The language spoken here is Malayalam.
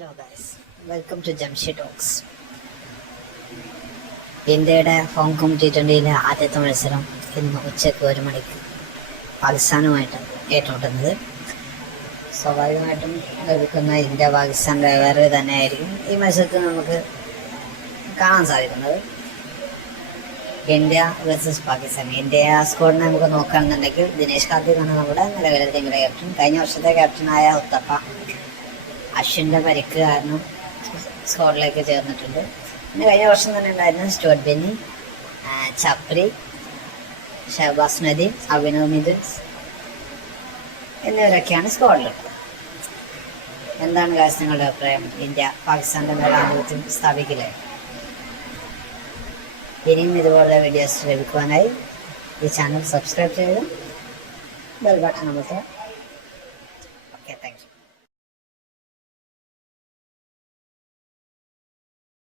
Hello guys welcome to Jamshi talks ഇന്ത്യയുടെ ഹോങ്കോങ് ടി ട്വന്റിയിലെ ആദ്യത്തെ മത്സരം ഇന്ന് ഉച്ചയ്ക്ക് ഒരു മണിക്ക് പാകിസ്ഥാനുമായിട്ട് ഏറ്റുമുട്ടുന്നത്. സ്വാഭാവികമായിട്ടും ലഭിക്കുന്ന ഇന്ത്യ പാകിസ്ഥാൻ വേറെ തന്നെയായിരിക്കും ഈ മത്സരത്തിൽ നമുക്ക് കാണാൻ സാധിക്കുന്നത്. India versus Pakistan. ഇന്ത്യ സ്കോഡിനെ നമുക്ക് നോക്കുകയാണെന്നുണ്ടെങ്കിൽ ദിനേശ് ആണ് നമ്മുടെ നിലവിലെ ടീമിലെ ക്യാപ്റ്റൻ കഴിഞ്ഞ വർഷത്തെ ക്യാപ്റ്റനായ ഉത്തപ്പ അശ്വിന്റെ പരിക്ക് കാരണം സ്കോഡിലേക്ക് ചേർന്നിട്ടുണ്ട്. പിന്നെ കഴിഞ്ഞ വർഷം തന്നെ ഉണ്ടായിരുന്ന സ്റ്റുവർട്ട് ബെന്നി ചപ്രി ഷഹബാസ് നദീം അഭിനവ് മിഥുൻ എന്നിവരൊക്കെയാണ് സ്കോഡിലുള്ളത് എന്താണ് കാശ് നിങ്ങളുടെ അഭിപ്രായം? ഇന്ത്യ പാകിസ്ഥാന്റെ മേലാധിപത്യം സ്ഥാപിക്കില്ലേ? ഇനിയും ഇതുപോലുള്ള വീഡിയോസ് ലഭിക്കുവാനായി ഈ ചാനൽ സബ്സ്ക്രൈബ് ചെയ്ത് ബെൽ ബട്ടൺ അമർത്തുക. Okay thank you